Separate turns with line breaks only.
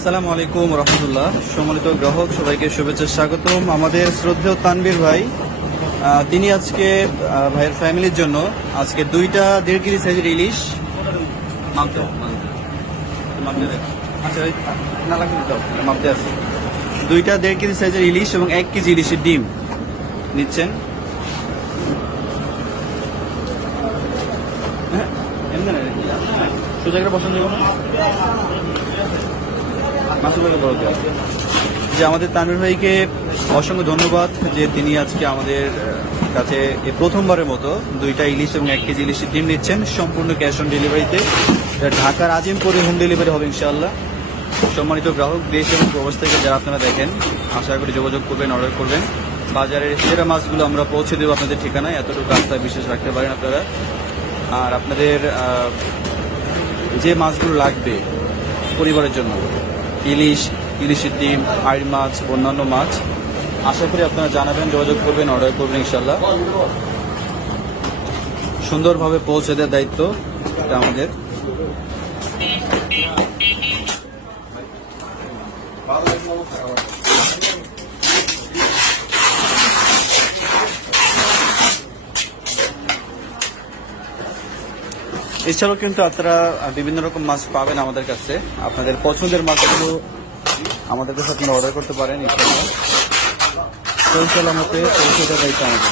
আসসালামু আলাইকুম রহমতুল্লাহ। সম্মানিত গ্রাহক সবাইকে শুভেচ্ছা স্বাগতম। আমাদের শ্রদ্ধেয় তানবীর ভাই তিনি আজকে ভাইয়ের ফ্যামিলির জন্য আজকে দুইটা দেড় কেজি সাইজের ইলিশ। আচ্ছা দুইটা দেড় কেজি সাইজের ইলিশ এবং এক কেজি ইলিশের ডিম নিচ্ছেন। হ্যাঁ, সোজা পছন্দ করুন যে আমাদের তানভীর ভাইকে অসংখ্য ধন্যবাদ যে তিনি আজকে আমাদের কাছে এই প্রথমবারের মতো দুইটা ইলিশ এবং এক কেজি ইলিশের ডিম নিচ্ছেন। সম্পূর্ণ ক্যাশ অন ডেলিভারিতে। ঢাকার আজিমপুরে হোম ডেলিভারি হবে ইনশাআল্লাহ। সম্মানিত গ্রাহক, দেশ এবং প্রবাস থেকে যারা আপনারা দেখেন, আশা করি যোগাযোগ করবেন, অর্ডার করবেন। বাজারের সেরা মাছগুলো আমরা পৌঁছে দেবো আপনাদের ঠিকানায়। এতটুকু রাস্তায় বিশেষ রাখতে পারেন আপনারা। আর আপনাদের যে মাছগুলো লাগবে পরিবারের জন্য ইলিশ, ইলিশের ডিম আড় মাছ, অন্যান্য মাছ। আশা করি আপনারা জানাবেন, যোগাযোগ করবেন, অর্ডার করবেন ইনশাল্লাহ সুন্দরভাবে পৌঁছে দেওয়ার দায়িত্ব এটা আমাদের। এছাড়াও কিন্তু আপনারা বিভিন্ন রকম মাছ পাবেন আমাদের কাছে। আপনাদের পছন্দের মাছগুলো আমাদের কাছে আপনারা অর্ডার করতে পারেন ইনশাল্লাহ সালামতে পৌঁছে আমাদের